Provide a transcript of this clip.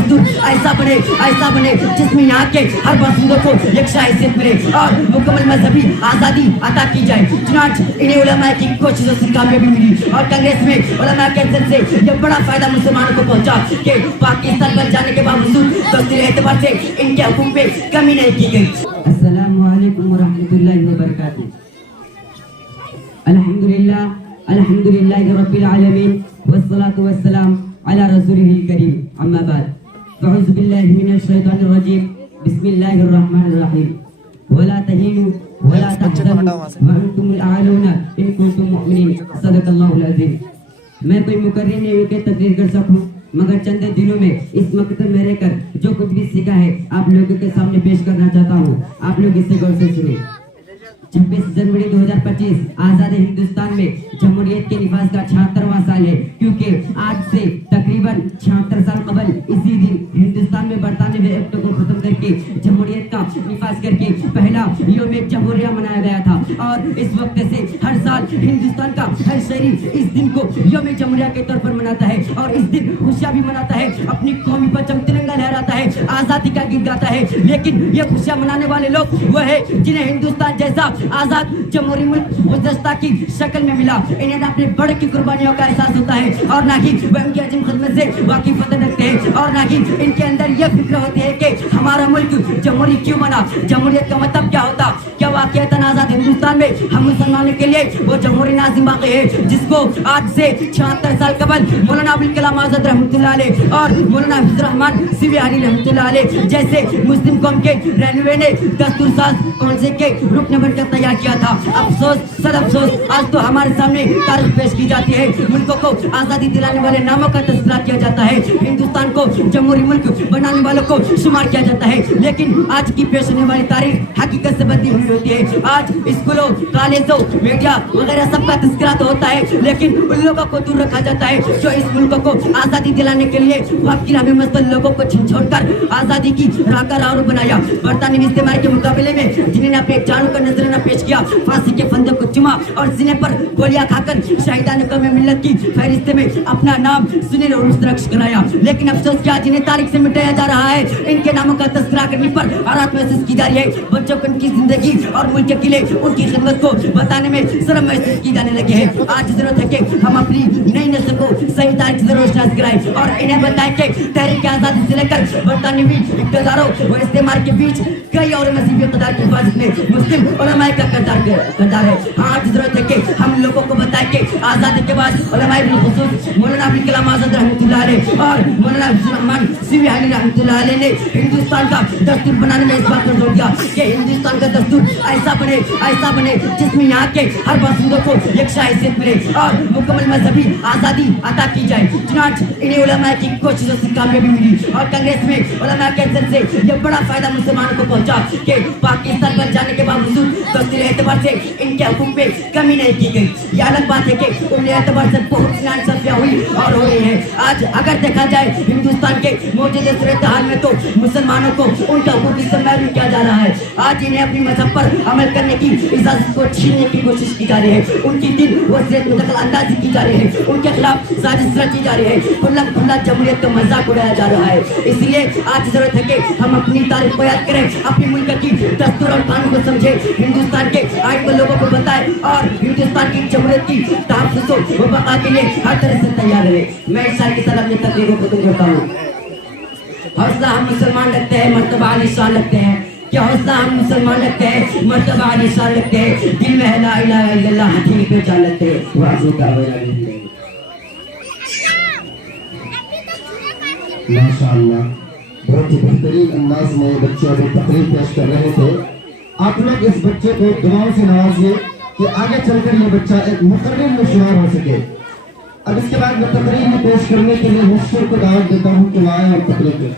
दस्तूर ऐसा बने जिसमें यहाँ के हर बासिंदों को यकसा हैसियत मिले और मुकम्मल मजहबी आज़ादी अता की जाए। चुनांच इन्हें उलमा की कोशिशों से कामयाबी मिली और कांग्रेस में उलमा के अंदर से यह बड़ा फायदा मुसलमानों को पहुंचा कि पाकिस्तान पर जाने के बावजूद दस्तूरी एतबार से इनके हुकूम पे कमी नहीं की गई। अस्सलामु अलैकुम व रहमतुल्लाहि व बरकातुहू। अल्हम्दुलिल्लाहि रब्बिल आलमीन वस्सलातु वस्सलाम अला रसूलिहिल करीम, अम्मा बाद, फ़अऊज़ु बिल्लाहि मिनश शैतानिर रजीम, बिस्मिल्लाहिर रहमानिर रहीम। वला तहीनु वला तहज़नु व अंतुमुल आलूना इन कुंतुम मुमिनीन, सदक़ल्लाहुल अज़ीम। मैं कोई मुकर्रिर नहीं के तकरीर कर सकूं, मगर चंद दिनों में इस मकतब में रहकर जो कुछ भी सीखा है आप लोगों के सामने पेश करना चाहता हूँ। आप लोग इसे गौर से सुने। 26 जनवरी 2025 आज़ाद हिंदुस्तान में जमहूरियत के निफाज का 76वां साल है, क्योंकि आज से तकरीबन 76 साल कबल इसी दिन हिंदुस्तान में बरतानवी एक्ट को खत्म करके जमहूरियत का निफाज करके पहला यौम जमहूरिया मनाया गया था। और इस वक्त से हर साल हिंदुस्तान का हर शहरी इस दिन को यौम जमहूरिया के तौर पर मनाता है और इस दिन खुशियां भी मनाता है, अपनी कौमी परचम तिरंगा लहराता है, आज़ादी का गीत गाता है। लेकिन ये खुशियां मनाने वाले लोग वो है जिन्हें हिंदुस्तान जैसा आजाद जमहूरी मुल्क गुलदस्ता की शक्ल में मिला। इन्हें ना अपने बड़े की कुर्बानियों का एहसास होता है और ना ही वह उनकी अजीम खिदमत से वाकिफ रखते हैं और ना ही इनके अंदर यह फिक्र होती है कि हमारा मुल्क जमहूरी क्यों बना, जमहूरियत का मतलब क्या होता, क्या वाकईतन आजाद हिंदुस्तान में हम मुसलमानों के लिए वो जमहूरी नाज़िम बाकी है जिसको आज से 76 साल कबल मौलाना अबुल कलाम आज़ाद रहमतुल्लाह अलैह और मौलाना हफीज़ुर रहमान सिवियानी रहमतुल्लाह अलैह जैसे मुस्लिम कौम के रहनुमे ने दस्तूर साज कौंसिल के रुकन बनकर तैयार किया था। अफसोस सद अफसोस आज तो हमारे सामने तारीख पेश की जाती है, मुल्कों को आज़ादी दिलाने वाले नामों का तस्करा किया जाता है, हिंदुस्तान को जमहूरी मुल्क बनाने वालों को शुमार किया जाता है, लेकिन आज की पेश होने वाली तारीख हकीकत से बदली हुई होती है। आज स्कूलों, कॉलेजों, मीडिया वगैरह सबका तस्करा तो होता है, लेकिन उन लोगों को दूर रखा जाता है जो इस मुल्क को आज़ादी दिलाने के लिए वक्त की मसल लोगों को झिझोड़कर आज़ादी की राह का राह बनाया। बरतानवी इस्तेमाल के मुकाबले में जिन्होंने अपने जानों का नजराना पेश किया, फांसी के फंदे को चुमा और सीने पर गोलियां खाकर शहीदान कौम मिल्लत की फहरिस्त में अपना नाम सुनील और रुस्तरक्ष कराया। लेकिन अफसोस क्या जिन्हें तारीख से मिटाया जा रहा है, इनके नामों का तस्करा करने पर हरारत महसूस की जा रही है। बच्चों को उनकी जिंदगी और मुल्क के लिए उनकी खिदमत को बताने में शर्म महसूस की जाने लगी है। आज जरूरत है कि हम अपनी नई नस्ल को सही तारीख से रोशनास कराएं और इन्हें बताएं कि तहरीक आज़ादी से लेकर बरतानवी इक़्तिदारों और इस्तेमाल के बीच कई और मज़हबी इक़्तिदार की हिफाजत में मुस्लिम उलमा का किरदार है। आज जरूरत है कि हम लोगों को बताएं कि आज़ादी के बाद उलमाए बिलखुसूस मौलाना अबुल कलाम आज़ाद रहमतुल्लाह अलैह और मौलाना हफीज़ुर रहमान सिवियानी रहमतुल्लाह अलैह ने हिंदुस्तान का दस्तूर बनाने में इस बात पर जोर दिया कि हिंदुस्तान का दस्तूर ऐसा बने जिसमें यहाँ के हर बासिंदों को यकसा हैसियत मिले और मुकम्मल मजहबी आज़ादी अता की जाए। चुनांच इन्हें उलमा की कोशिशों से कामयाबी मिली और कांग्रेस में उलमा के अंदर से यह बड़ा फायदा मुसलमानों को पहुंचा कि पाकिस्तान पर जाने के बावजूद दस्तूरी एतबार से इनके हुकूम पे कमी नहीं की गई। यह अलग बात है कि उनके एतबार से बहुत नाइंसाफियां हुई और हो रही है। आज अगर देखा जाए हिंदुस्तान के मौजूदा सूरत हाल में तो मुसलमानों को उनका हुकूक से महरूम किया जा रहा है। आज इन्हें अपनी मजहब पर अमल करने की इजाजत को छीनने की कोशिश की जा रही है, उनकी दिन वसीयत में दखल अंदाजी की जा रही है, उनके खिलाफ साजिश रची जा रही है, खुला जमहूरियत का मजाक उड़ाया जा रहा है। इसलिए आज जरूरत है कि हम अपनी तारीख को याद करें, अपने मुल्क की दस्तूर और कानून को समझे, हिंदुस्तान के आइन को लोगों को बताएं और हिंदुस्तान की जमहूरियत की तहफ़्फ़ुज़ व बक़ा के लिए हर तरह से तैयार रहे। मैं इस साल की तरफ अपनी तकरीर को खत्म करता हूँ। हौसला हम मुसलमान रखते हैं, मर्तबा आलिशान रखते हैं। क्या हौसला हम मुसलमान रखते हैं, मर्तबा आलिशान रखते हैं, दिल में ला इलाहा इल्लल्लाह हकीम पे चाल रखते हैं। वाज़ का माशाअल्लाह, बहुत ही बेहतरीन अंदाज में बच्चे अभी तकरीर पेश कर रहे थे। आप लोग इस बच्चे को दुआओं से नवाजिए कि आगे चलकर ये बच्चा एक मुकर्रिर में शुमार हो सके। अब इसके बाद मैं तकरीर में पेश करने के लिए मुश्किल को दावत देता हूँ कि वो आए और तकरीर करें।